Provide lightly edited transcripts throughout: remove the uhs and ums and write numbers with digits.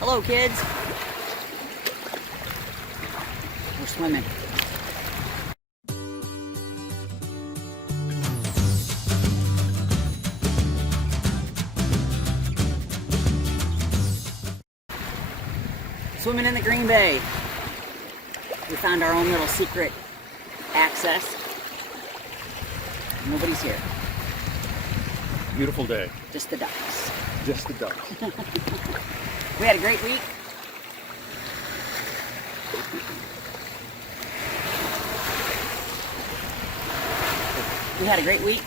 Hello, kids. We're swimming. Swimming in the Green Bay. We found our own little secret access. Nobody's here. Beautiful day. Just the ducks. Just the ducks. We had a great week.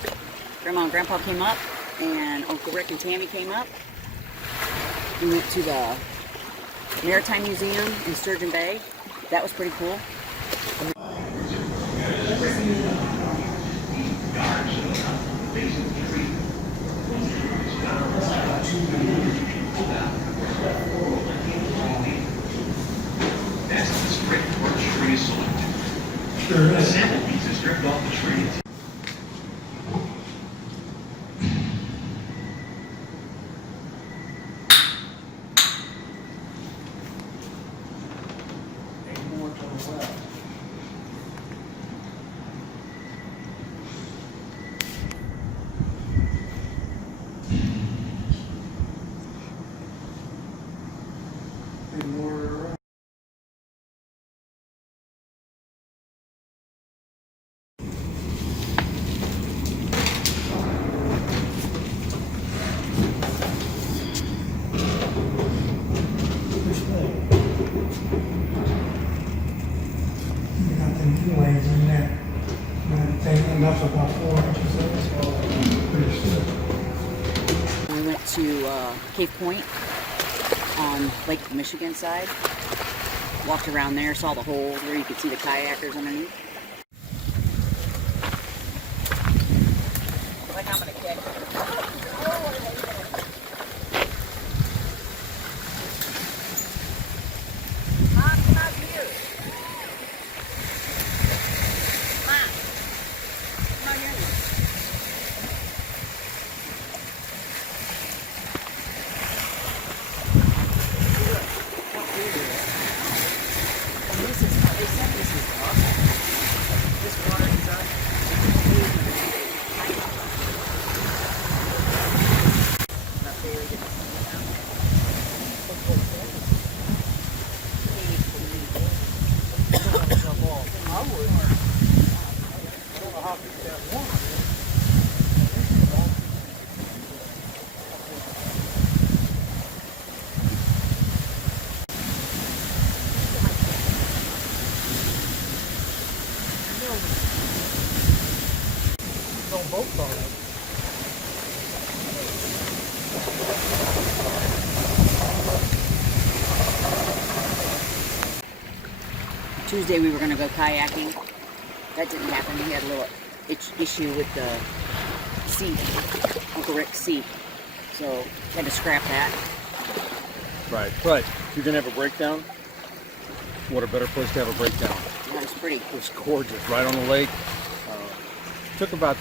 Grandma and Grandpa came up, and Uncle Rick and Tammy came up. We went to the Maritime Museum in Sturgeon Bay. That was pretty cool. That's the strip where the tree is selected. Sure The is. sample piece is stripped off the tree. More to the left. And more. This way. You got the new ways in there. And they enough about 4 inches of so pretty still. We went to Cave Point on Lake Michigan side. Walked around there, saw the holes where you could see the kayakers underneath. Like I'm gonna catch Mom, come out here. Mom, come out here. They said this is awesome. This water is up. Don't both on it. Tuesday we were going to go kayaking. That didn't happen. We had a little issue with the seat, Uncle Rick's seat. So had to scrap that. Right. But if you're going to have a breakdown, what a better place to have a breakdown. That was pretty. It was gorgeous, right on the lake. Took about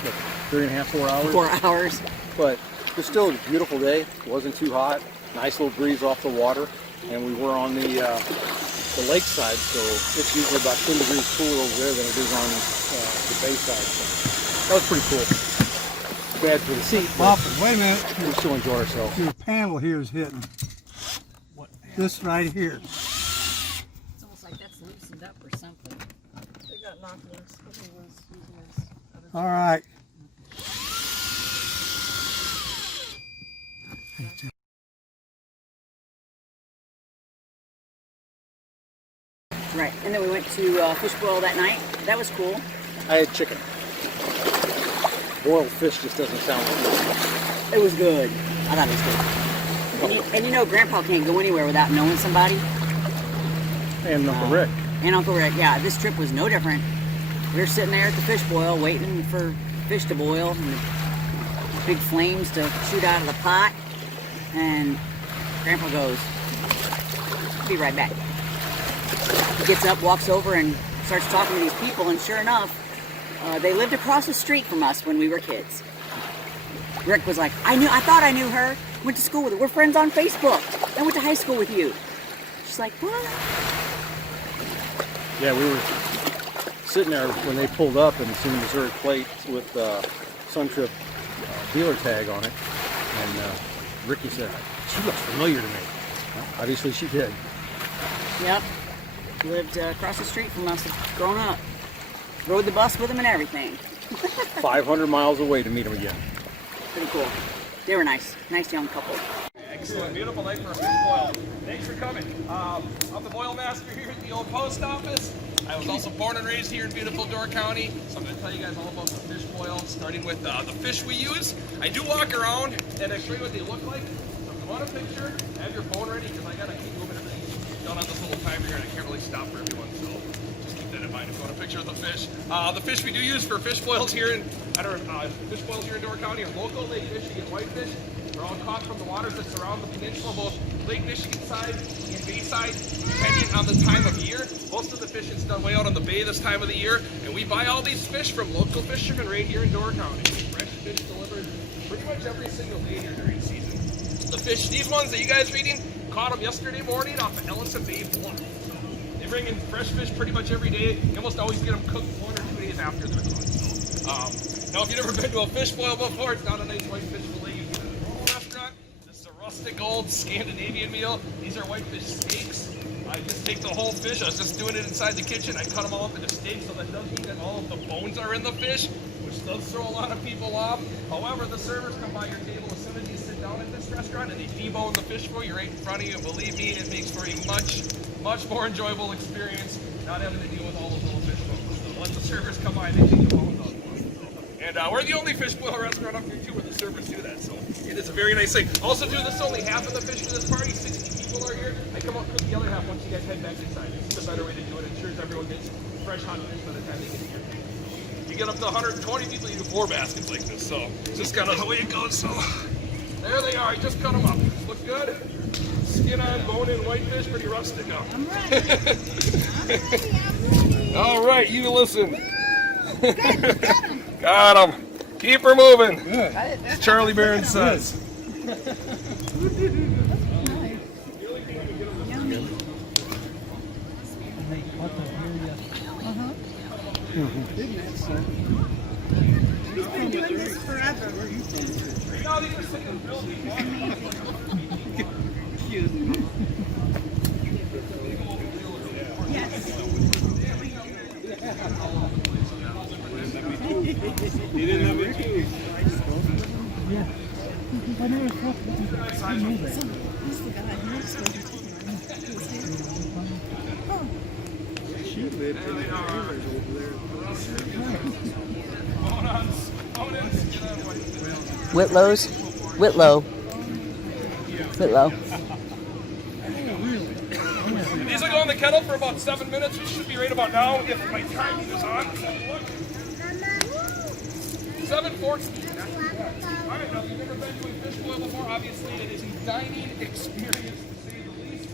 3.5, 4 hours. 4 hours. But it was still a beautiful day. It wasn't too hot. Nice little breeze off the water. And we were on the lake side, so it's usually about 10 degrees cooler over there than it is on the bay side. So that was pretty cool. Bad for the seat, but Wait a minute. we still enjoyed ourselves. Your panel here is hitting. This right here. It's almost like that's loosened up or something. They got knocked loose. He was using his All right. Right. And then we went to Fish Boil that night. That was cool. I had chicken. Boiled fish just doesn't sound good. It was good. I thought it was good. And you know Grandpa can't go anywhere without knowing somebody. And Uncle Rick. And Uncle Rick, yeah. This trip was no different. We were sitting there at the fish boil waiting for fish to boil and big flames to shoot out of the pot. And Grandpa goes, "Be right back." He gets up, walks over, and starts talking to these people. And sure enough, they lived across the street from us when we were kids. Rick was like, I thought I knew her. Went to school with her. We're friends on Facebook. I went to high school with you. She's like, what? Yeah, we were sitting there when they pulled up and seen the Missouri plate with Suntrip dealer tag on it. And Ricky said, she looks familiar to me. Well, obviously she did. Yep. Lived across the street from us growing up. Rode the bus with them and everything. 500 miles away to meet him again. Pretty cool. They were nice. Nice young couple. Excellent, beautiful night for a fish boil. Thanks for coming. I'm the boil master here at the old post office. I was also born and raised here in beautiful Door County, so I'm going to tell you guys all about the fish boil, starting with the fish we use. I do walk around and I show you what they look like. So if you want a picture, have your phone ready because I got to keep moving everything. Don't have this little timer here and I can't really stop for everyone, so just keep that in mind if you want a picture of the fish. The fish we do use for fish boils here in fish boils here in Door County are local Lake Michigan whitefish. They're all caught from the waters that surround the peninsula, both Lake Michigan side and Bay side, depending on the time of year. Most of the fishing's done way out on the bay this time of the year, and we buy all these fish from local fishermen right here in Door County. Fresh fish delivered pretty much every single day here during season. The fish, these ones that you guys are eating, caught them yesterday morning off of Ellison Bay Bluff. So they bring in fresh fish pretty much every day. You almost always get them cooked 1 or 2 days after they're caught. So, now if you've never been to a fish boil before, it's not a nice whitefish fillet you get at a normal restaurant. This is a rustic old Scandinavian meal. These are whitefish steaks. I just take the whole fish. I was just doing it inside the kitchen. I cut them all up into steaks, so that doesn't mean that all of the bones are in the fish, which does throw a lot of people off. However, the servers come by your table as soon as you sit down at this restaurant and they debone the fish for you right in front of you. Believe me, it makes for a much more enjoyable experience not having to deal with all those little fish bones. So let the servers come by and they take the bones off. And we're the only fish boil restaurant up here too where the servers do that, so it is a very nice thing. Also do this only half of the fish for this party, 60 people are here. I come out and cook the other half once you guys head back inside. This is a better way to do it. Ensures everyone gets fresh hot fish by the time they get to your table. You get up to 120 people, you do 4 baskets like this, so it's just kind of the way it goes. So there they are, you just cut them up. Look good. Skin on, bone in, whitefish, pretty rustic, huh? I'm ready. All right, you listen. Got him. Keep her moving. Good. As Charlie Barron says. He's been doing this forever. Yes. You didn't have it too. Yeah. I never thought about moving. He's the guy. He lives with She lived in the garage over there. Whitlow's? Whitlow. These will go in the kettle for about 7 minutes. We should be right about now if my timing is on. 7:14. All right, now if you've never been to a fish boil before, obviously it is a dining experience to say the least.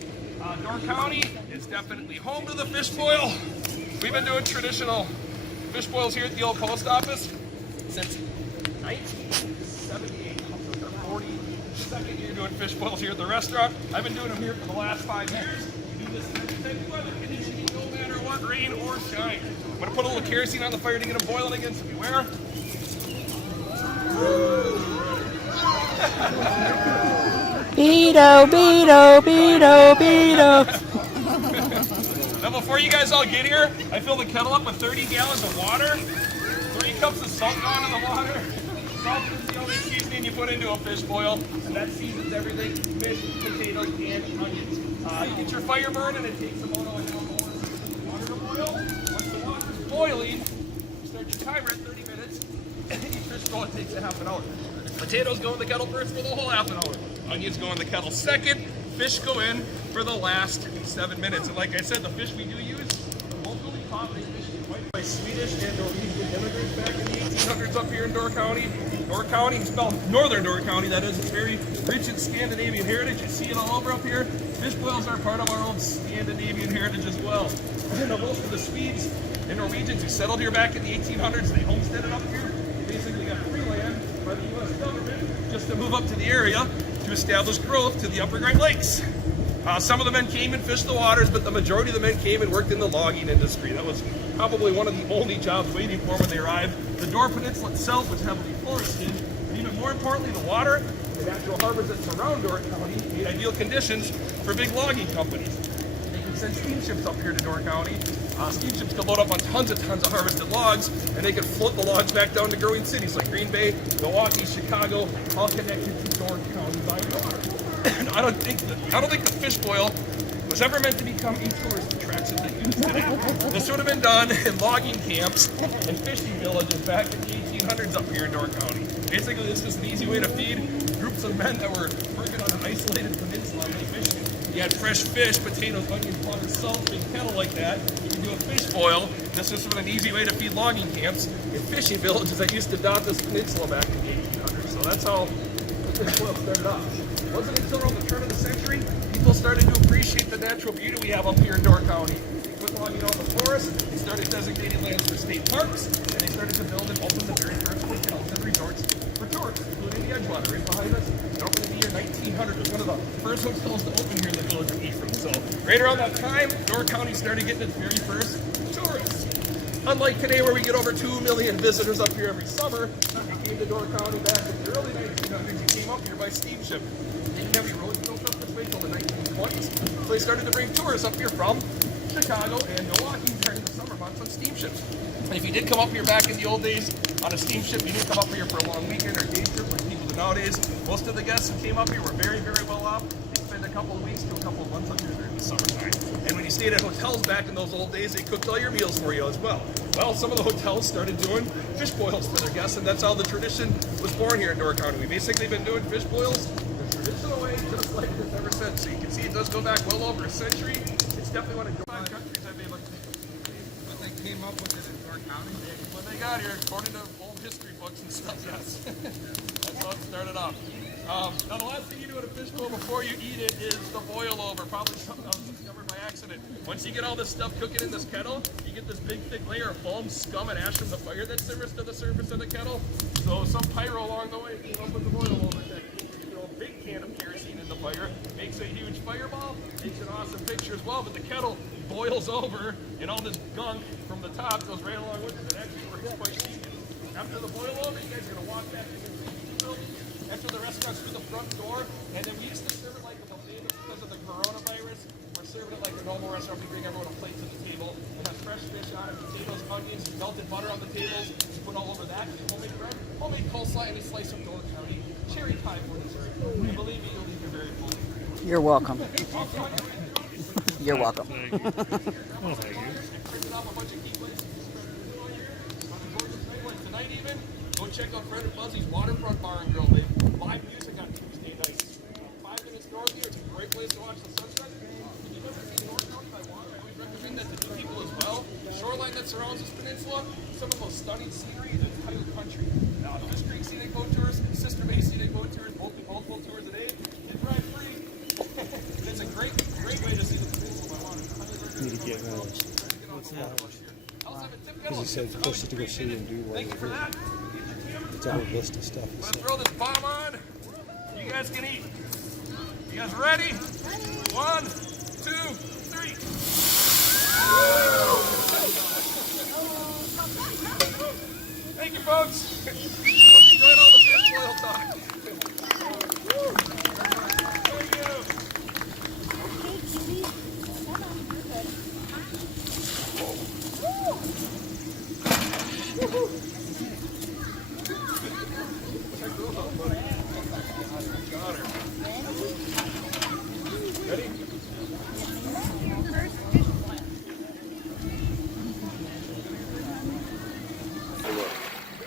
Door County is definitely home to the fish boil. We've been doing traditional fish boils here at the old post office since 1978. So it's our 42nd year doing fish boils here at the restaurant. I've been doing them here for the last 5 years. We do this in every type of weather condition, no matter what, rain or shine. I'm going to put a little kerosene on the fire to get them boiling again, so beware. Beto, Beto, Beto, Beto. Now before you guys all get here, I fill the kettle up with 30 gallons of water, 3 cups of salt gone in the water. Salt is the only seasoning you put into a fish boil, and that seasons everything, fish, potatoes, and onions. You get your fire burning, and it takes about an hour for water to boil. Once the water's boiling, you start your timer at 30 minutes, and each fish boil takes a half an hour. Potatoes go in the kettle first for the whole half an hour. Onions go in the kettle second. Fish go in for the last 7 minutes. And like I said, the fish we do use, locally caught fish by Swedish and Norwegian immigrants back in the 1800s up here in Door County. Door County, spelled northern Door County, that is. It's very rich in Scandinavian heritage. You see it all over up here. Fish boils are part of our own Scandinavian heritage as well. And most of the Swedes and Norwegians who settled here back in the 1800s, they homesteaded up here. They basically got free land by the U.S. government just to move up to the area. to establish growth to the upper Great Lakes. Some of the men came and fished the waters, but the majority of the men came and worked in the logging industry. That was probably one of the only jobs waiting for when they arrived. The Door Peninsula itself was heavily forested, and even more importantly, the water and the natural harbors that surround Door County made ideal conditions for big logging companies. They could send steamships up here to Door County. Steamships could load up on tons of harvested logs, and they could float the logs back down to growing cities like Green Bay, Milwaukee, Chicago, all connected to Door County by water. I don't think the fish boil was ever meant to become a tourist attraction that used today. This would have been done in logging camps and fishing villages back in the 1800s up here in Door County. Basically, this is an easy way to feed groups of men that were working on an isolated peninsula and fishing. You had fresh fish, potatoes, onions, water, salt, big kettle like that. You can do a fish boil. This was an easy way to feed logging camps and fishing villages that used to dot this peninsula back in the 1800s. So that's how the fish boil started off. It wasn't until around the turn of the century people started to appreciate the natural beauty we have up here in Door County. They quit logging all the forests, they started designating lands for state parks, and they started to build and open the very first hotels and resorts for tourists, including the Edgewater right behind us. It opened in the year 1900. It was one of the first hotels to open here in the village of Ephraim. So right around that time, Door County started getting its very first tourists. Unlike today where we get over 2 million visitors up here every summer, they came to Door County back in the early 1900s and came up here by steamship. They didn't have any roads built up this way until the 1920s, so they started to bring tourists up here from Chicago and Milwaukee during the summer months on steamships. And if you did come up here back in the old days on a steamship, you didn't come up here for a long weekend or day trip like people do nowadays. Most of the guests who came up here were very, very well off. They spent a couple of weeks to a couple of months up here during the summertime. And when you stayed at hotels back in those old days, they cooked all your meals for you as well. Well, some of the hotels started doing fish boils for their guests, and that's how the tradition was born here in Door County. We've basically been doing fish boils the traditional way just like this ever since. So you can see it does go back well over a century. It's definitely one of the 5 countries I've been able to. But they came up with it in Door County. When they got here, according to old history books and stuff, yes. That's how it started off. Now, the last thing you do at a fish boil before you eat it is the boil over. Probably something I was discovered by accident. Once you get all this stuff cooking in this kettle, you get this big, thick layer of foam, scum, and ash from the fire that simmers to the surface of the kettle. So some pyro along the way came up with the boil over technique. You throw a big can of kerosene in the fire, makes a huge fireball, makes an awesome picture as well, but the kettle boils over, and all this gunk from the top goes right along with it. It actually works quite easy. After the boil over, you guys are going to walk back to the building, enter the restaurant through the front door, and then we used to serve it like a buffet, but because of the coronavirus, we're serving it like a normal restaurant. We bring everyone a plate to the table, and have fresh fish on it, potatoes, onions, melted butter on the tables, put all over that, homemade bread, homemade coleslaw, and a slice of Door County cherry pie for dessert. And believe me, you'll leave here very full. You're welcome. You're welcome. Tonight even, go check out Fred and Fuzzy's Waterfront Bar and Grill. They have live music on Tuesday nights. 5 minutes north here, it's a great place to watch the sunset. If you've never seen Door County by water, I always recommend that to new people as well. The shoreline that surrounds this peninsula, some of the most stunning scenery in the entire country. Fish Creek Scenic Boat Tours, Sister Bay Scenic Boat Tours, both multiple tours a day. You drive free. It's a great way to see the peninsula by water. Need to get one of those. What's that? Because he said the closer to go see and do while you're here. It's a whole list of stuff. Let's throw this bomb on. You guys can eat. You guys ready? 1, 2, 3. Thank you, folks. Hope you enjoyed all the fish boil talk. Thank you. Got her. Ready?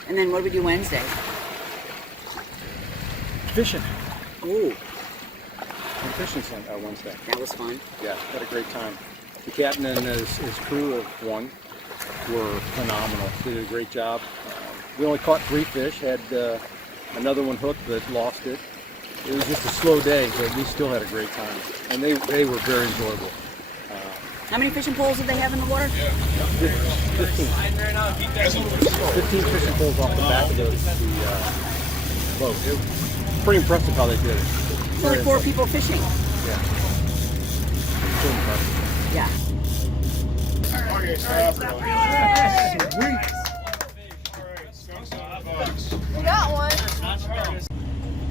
And then what do we do Wednesday? Fishing. Ooh, On fishing Wednesday. that was fun. Yeah, had a great time. The captain and his crew of one were phenomenal. They did a great job. We only caught 3 fish, had another one hooked but lost it. It was just a slow day, but we still had a great time. And they were very enjoyable. How many fishing poles did they have in the water? 15 fishing poles off the back of the boat. It was pretty impressive how they did it. It's only 4 people fishing. Yeah. Still impressive. Yeah. Okay, stop. We got one.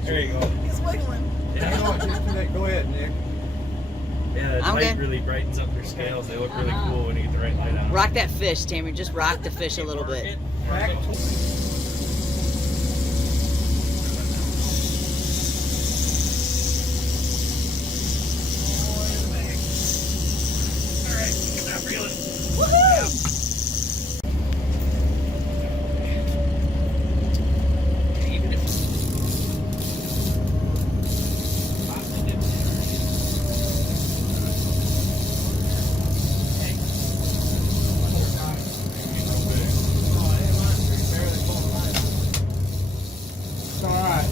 There you go. He's wiggling. Go ahead, Nick. Yeah, the I'm light good. really brightens up their scales. They look really cool when you get the right light on. Rock that fish, Tammy. Just rock the fish a little bit. It's all right.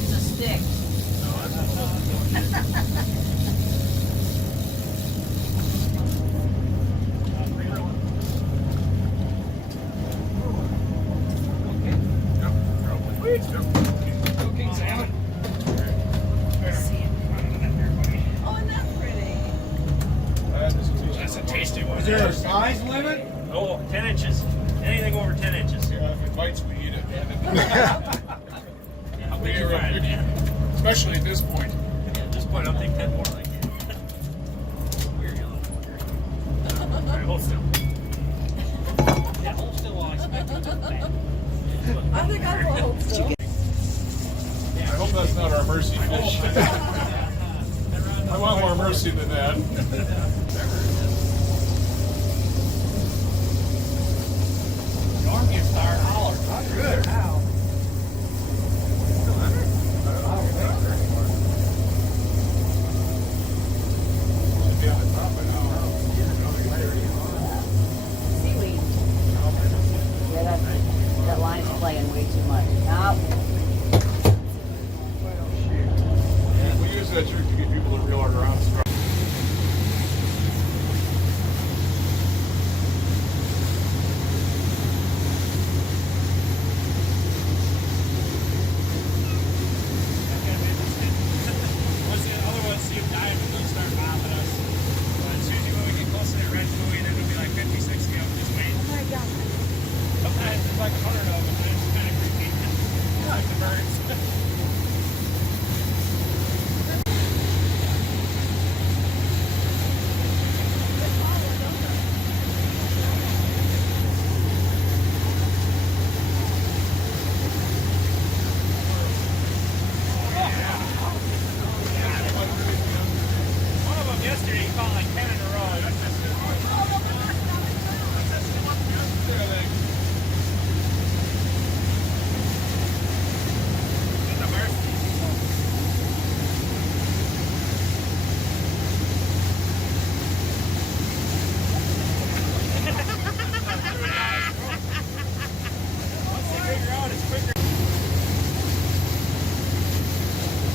It's a stick. Oh, isn't that pretty? That's a tasty one. Is there a size limit? Oh, 10 inches. Anything over 10 inches. Yeah, if it bites, we eat it. How big you find it? Especially at this point. At this point, I'll take 10 more like it. Weird yellow. All right, hold still. Yeah, hold still while I expect you to land. I think I will hold still. I hope that's not our mercy fish. I want more mercy than that. Arm gets tired, holler. Good. Should be on the top by now. Seaweed. Yeah, that line's playing way too much. Now, We use that trick to get people to reel our around strong. Once the other ones see them diving, they'll start mobbing us. But as soon as when we get close to that red buoy, then it'll be like 50, 60 of them just waiting. Oh my God. Sometimes there's like 100 of them, and it's kind of creepy. Like the birds. One of them yesterday, he caught like 10 in a row. Get the mercy. Once they figure out it's quicker.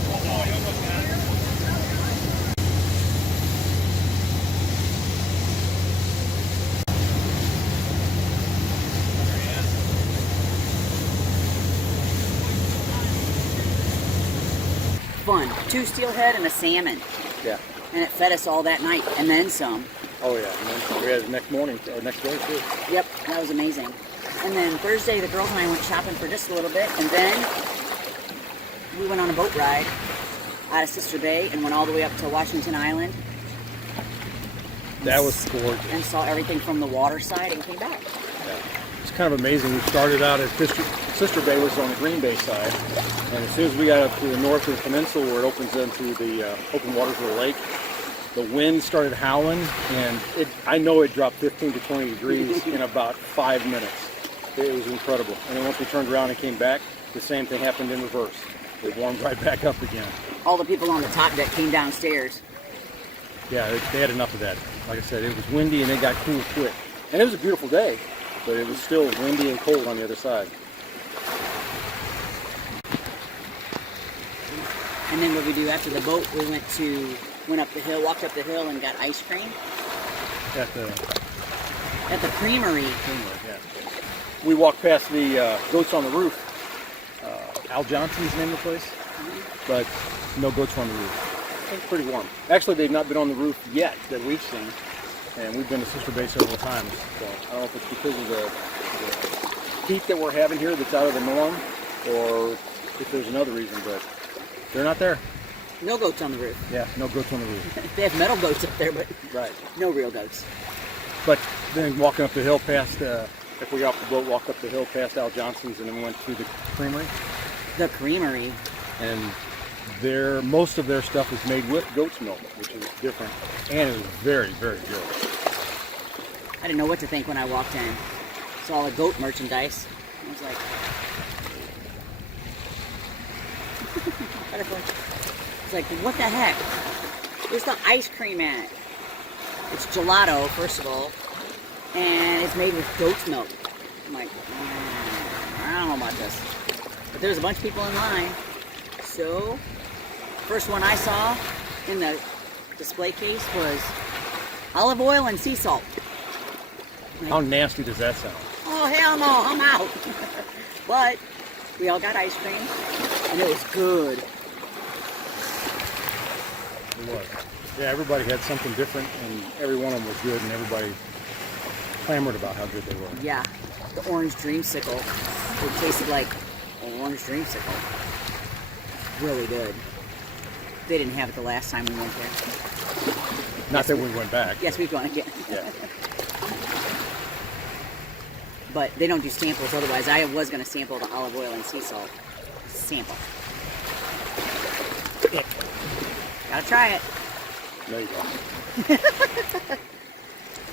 Oh, no, you almost got it. fun. 2 steelhead and a salmon. Yeah. And it fed us all that night and then some. Oh yeah. And then we had it next morning or next day too. Yep, that was amazing. And then Thursday, the girls and I went shopping for just a little bit, and then we went on a boat ride out of Sister Bay and went all the way up to Washington Island That was gorgeous. and saw everything from the water side and came back. It's kind of amazing. We started out at Sister Bay, which is on the Green Bay side, and as soon as we got up to the north of the peninsula where it opens into the open waters of the lake, the wind started howling, and I know it dropped 15 to 20 degrees in about 5 minutes. It was incredible. And then once we turned around and came back, the same thing happened in reverse. It warmed right back up again. All the people on the top deck came downstairs. Yeah, they had enough of that. Like I said, it was windy and it got cool quick. And it was a beautiful day, but it was still windy and cold on the other side. And then what we do after the boat, we went up the hill, walked up the hill and got ice cream At the at the creamery. yeah. we walked past the goats on the roof. Al Johnson's the name of the place, but no goats on the roof. It's pretty warm. Actually, they've not been on the roof yet that we've seen, and we've been to Sister Bay several times. So I don't know if it's because of the heat that we're having here that's out of the norm, or if there's another reason, but they're not there. No goats on the roof. Yeah, no goats on the roof. They have metal goats up there, but Right. no real goats. But then walking up the hill past, if we got off the boat, walked up the hill past Al Johnson's, and then went through the creamery. The creamery. And most of their stuff is made with goat's milk, which is different, and it was very, very good. I didn't know what to think when I walked in. Saw all the goat merchandise. I was like, it's like, what the heck? There's the ice cream in it. It's gelato, first of all, and it's made with goat's milk. I'm like, I don't know about this. But there's a bunch of people in line. So, first one I saw in the display case was olive oil and sea salt. How nasty does that sound? Oh, hell no, I'm out. But we all got ice cream, and it was good. It was. Yeah, everybody had something different, and every one of them was good, and everybody clamored about how good they were. Yeah, the orange dreamsicle. It tasted like an orange dreamsicle. Really good. They didn't have it the last time we went there. Not that we went back. Yes, we've gone again. Yeah. But they don't do samples, otherwise I was going to sample the olive oil and sea salt. Sample. Gotta try it. There you go.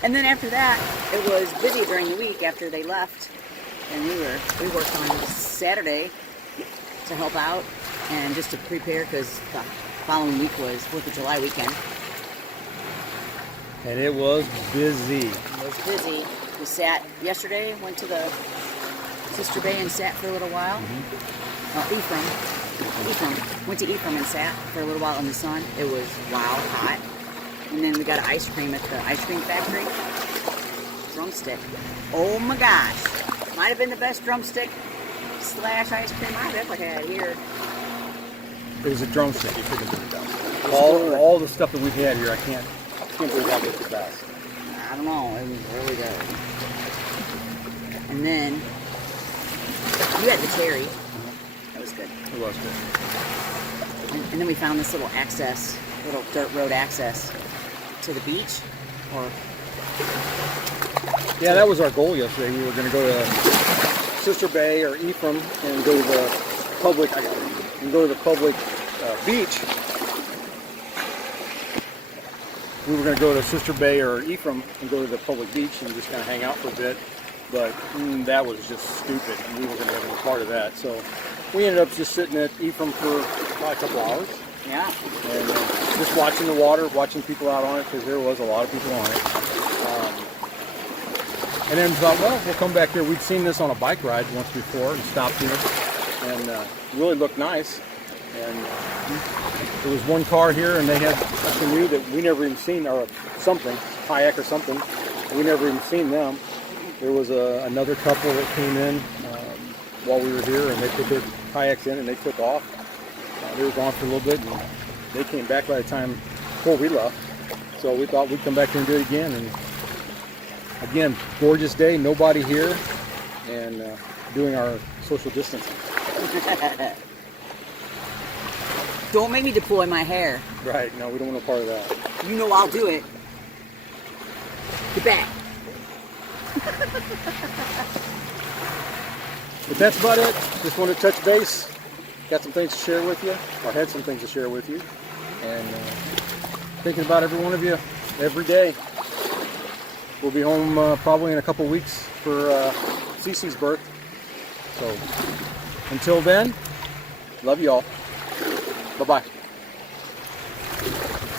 And then after that, it was busy during the week after they left. And we worked on Saturday to help out and just to prepare because the following week was 4th of July weekend. And it was busy. It was busy. We sat yesterday, went to the Sister Bay and sat for a little while. Ephraim. Went to Ephraim and sat for a little while in the sun. It was hot. And then we got ice cream at the ice cream factory. Drumstick. Oh my gosh. Might have been the best drumstick / ice cream I've ever had here. It was a drumstick. You couldn't put it down. All the stuff that we've had here, I can't believe that was the best. I don't know. It was really good. And then you had the cherry. That was good. It was good. And then we found this little dirt road access to the beach. Yeah, that was our goal yesterday. We were going to go to Sister Bay or Ephraim and go to the public beach. We were going to go to Sister Bay or Ephraim and go to the public beach and just kind of hang out for a bit. But that was just stupid, and we weren't going to have any part of that. So we ended up just sitting at Ephraim for probably a couple hours. Yeah. And just watching the water, watching people out on it, because there was a lot of people on it. And then thought, well, we'll come back here. We'd seen this on a bike ride once before and stopped here, and really looked nice. And there was one car here, and they had a canoe that we never even seen, or something, kayak or something. We never even seen them. There was another couple that came in while we were here, and they put their kayaks in and they took off. They were gone for a little bit, and they came back by the time before we left. So we thought we'd come back here and do it again. And again, gorgeous day, nobody here, and doing our social distancing. Don't make me deploy my hair. Right, no, we don't want no part of that. You know I'll do it. Get back. But that's about it. Just wanted to touch base. Got some things to share with you, or had some things to share with you. And thinking about every one of you every day. We'll be home probably in a couple weeks for Cece's birth. So until then, love you all. Bye-bye.